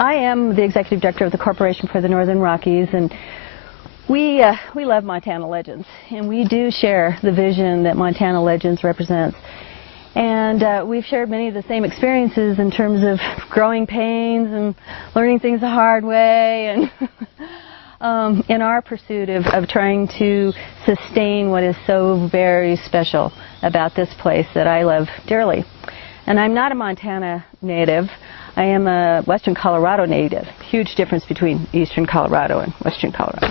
I am the executive director of the Corporation for the Northern Rockies, and we love Montana Legends, and we do share the vision that Montana Legends represents. And we've shared many of the same experiences in terms of growing pains and learning things the hard way, and in our pursuit of trying to sustain what is so very special about this place that I love dearly. And I'm not a Montana native. I am a western Colorado native. Huge difference between eastern Colorado and western Colorado.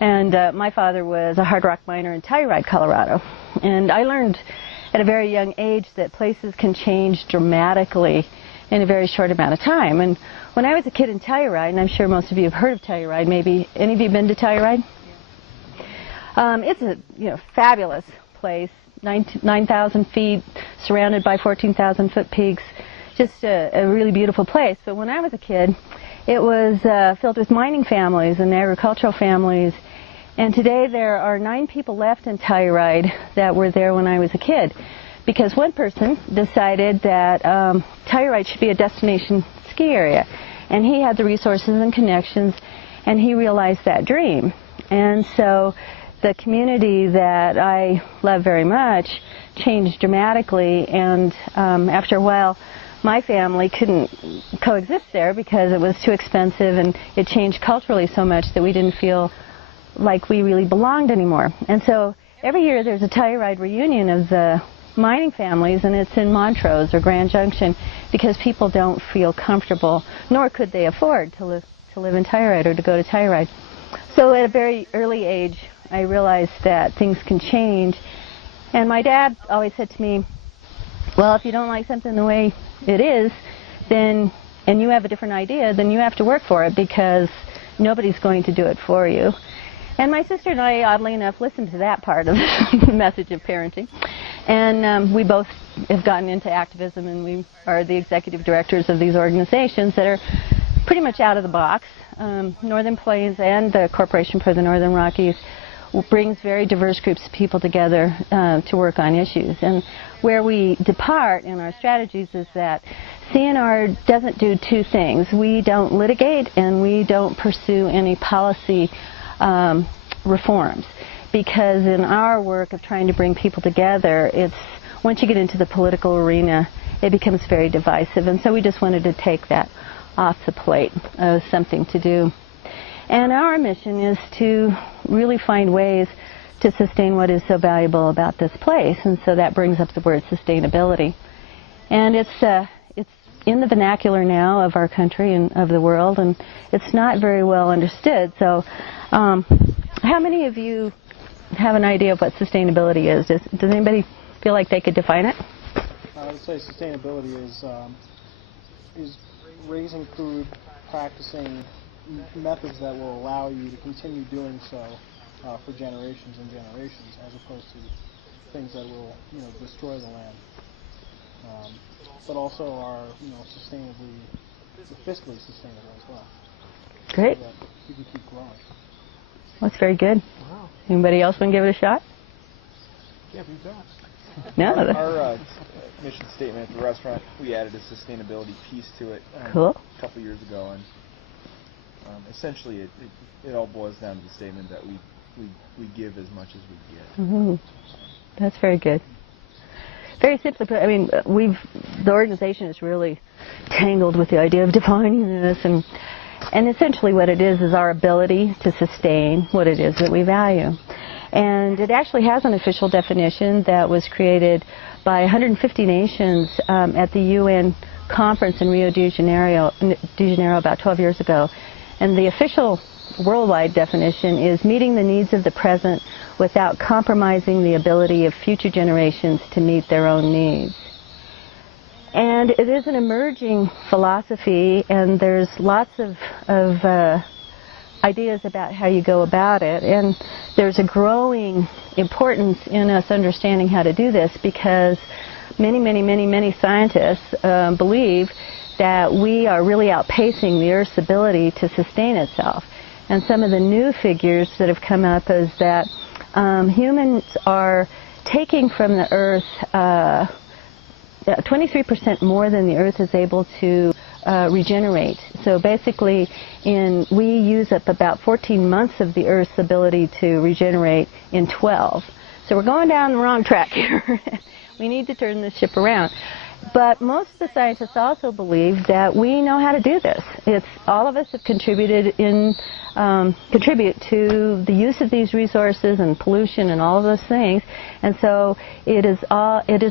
And my father was a hard rock miner in Telluride, Colorado. And I learned at a very young age that places can change dramatically in a very short amount of time. And when I was a kid in Telluride, and I'm sure most of you have heard of Telluride, maybe any of you been to Telluride? It's a fabulous place, 9,000 feet, surrounded by 14,000-foot peaks. Just a really beautiful place. But when I was a kid, it was filled with mining families and agricultural families. And today there are 9 people left in Telluride that were there when I was a kid, because one person decided that Telluride should be a destination ski area. And he had the resources and connections, and he realized that dream. And so the community that I love very much changed dramatically, and after a while, my family couldn't coexist there because it was too expensive, and it changed culturally so much that we didn't feel like we really belonged anymore. And so every year there's a Telluride reunion of the mining families, and it's in Montrose or Grand Junction, because people don't feel comfortable, nor could they afford to live in Telluride or to go to Telluride. So at a very early age, I realized that things can change. And my dad always said to me, well, if you don't like something the way it is, then, and you have a different idea, then you have to work for it, because nobody's going to do it for you. And my sister and I, oddly enough, listened to that part of the message of parenting. And we both have gotten into activism, and we are the executive directors of these organizations that are pretty much out of the box. Northern Plains and the Corporation for the Northern Rockies brings very diverse groups of people together to work on issues. And where we depart in our strategies is that CNR doesn't do 2 things. We don't litigate, and we don't pursue any policy reforms. Because in our work of trying to bring people together, once you get into the political arena, it becomes very divisive. And so we just wanted to take that off the plate as something to do. And our mission is to really find ways to sustain what is so valuable about this place. And so that brings up the word sustainability. And it's in the vernacular now of our country and of the world, and it's not very well understood. So how many of you have an idea of what sustainability is? Does anybody feel like they could define it? I would say sustainability is raising food, practicing methods that will allow you to continue doing so for generations and generations, as opposed to things that will destroy the land, but also are fiscally sustainable as well. Great. So that you can keep growing. Well, that's very good. Wow. Anybody else want to give it a shot? Yeah, you don't. No. Our mission statement at the restaurant, we added a sustainability piece to it Cool. a couple years ago, and essentially it all boils down to the statement that we give as much as we get. Mm-hmm. That's very good. Very simply put, I mean, the organization is really tangled with the idea of defining this, and essentially what it is our ability to sustain what it is that we value. And it actually has an official definition that was created by 150 nations at the UN conference in Rio de Janeiro about 12 years ago. And the official worldwide definition is meeting the needs of the present without compromising the ability of future generations to meet their own needs. And it is an emerging philosophy, and there's lots of ideas about how you go about it. And there's a growing importance in us understanding how to do this, because many scientists believe that we are really outpacing the Earth's ability to sustain itself. And some of the new figures that have come up is that humans are taking from the Earth 23% more than the Earth is able to regenerate. So basically, we use up about 14 months of the Earth's ability to regenerate in 12. So we're going down the wrong track here. We need to turn this ship around. But most of the scientists also believe that we know how to do this. All of us have contribute to the use of these resources and pollution and all of those things, and so it is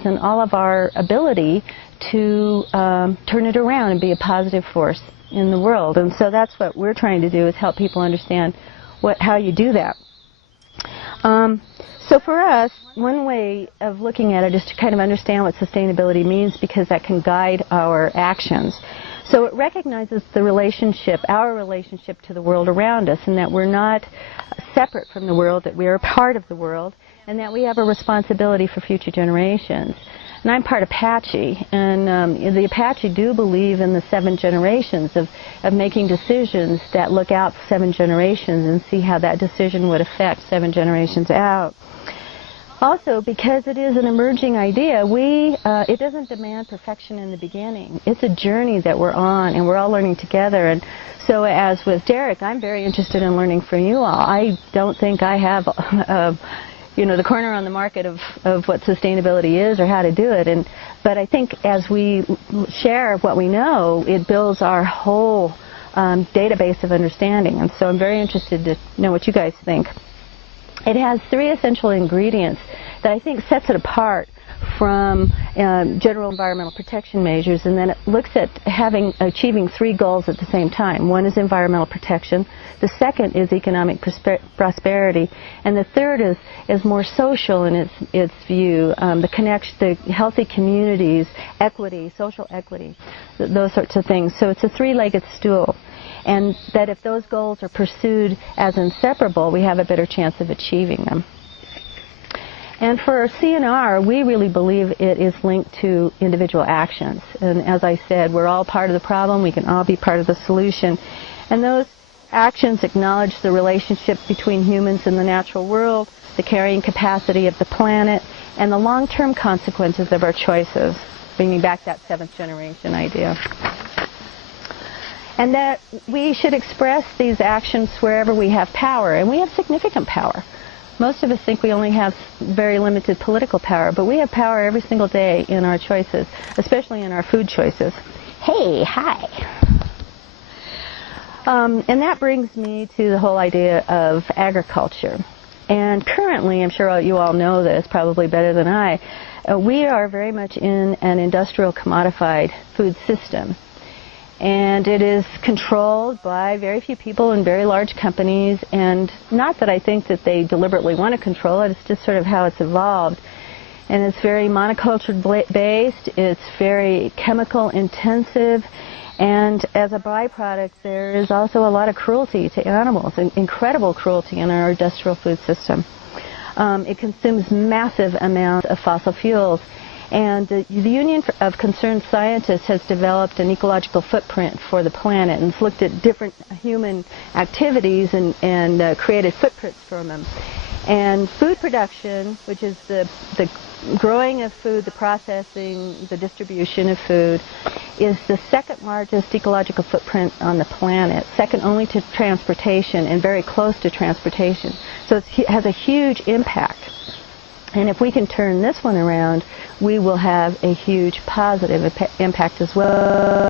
in all of our ability to turn it around and be a positive force in the world. And so that's what we're trying to do, is help people understand how you do that. So for us, one way of looking at it is to kind of understand what sustainability means, because that can guide our actions. So it recognizes the relationship, our relationship to the world around us, and that we're not separate from the world, that we are a part of the world, and that we have a responsibility for future generations. And I'm part Apache, and the Apache do believe in the 7 generations of making decisions that look out 7 generations and see how that decision would affect 7 generations out. Also, because it is an emerging idea, it doesn't demand perfection in the beginning. It's a journey that we're on, and we're all learning together. And so, as with Derek, I'm very interested in learning from you all. I don't think I have, the corner on the market of what sustainability is or how to do it. But I think as we share what we know, it builds our whole database of understanding. And so I'm very interested to know what you guys think. It has 3 essential ingredients that I think sets it apart from general environmental protection measures, and then it looks at achieving 3 goals at the same time. One is environmental protection, the second is economic prosperity, and the third is more social in its view, the healthy communities, equity, social equity, those sorts of things. So it's a 3-legged stool. And that if those goals are pursued as inseparable, we have a better chance of achieving them. And for CNR, we really believe it is linked to individual actions. And as I said, we're all part of the problem. We can all be part of the solution. And those actions acknowledge the relationship between humans and the natural world, the carrying capacity of the planet, and the long-term consequences of our choices, bringing back that 7th generation idea. And that we should express these actions wherever we have power, and we have significant power. Most of us think we only have very limited political power, but we have power every single day in our choices, especially in our food choices. Hey, hi. And that brings me to the whole idea of agriculture. And currently, I'm sure you all know this probably better than I, we are very much in an industrial commodified food system. And it is controlled by very few people and very large companies, and not that I think that they deliberately want to control it, it's just sort of how it's evolved. And it's very monoculture based, it's very chemical intensive, and as a byproduct there is also a lot of cruelty to animals, incredible cruelty in our industrial food system. It consumes massive amounts of fossil fuels. And the Union of Concerned Scientists has developed an ecological footprint for the planet, and it's looked at different human activities and created footprints from them. And food production, which is the growing of food, the processing, the distribution of food, is the 2nd largest ecological footprint on the planet, second only to transportation and very close to transportation. So it has a huge impact. And if we can turn this one around, we will have a huge positive impact as well.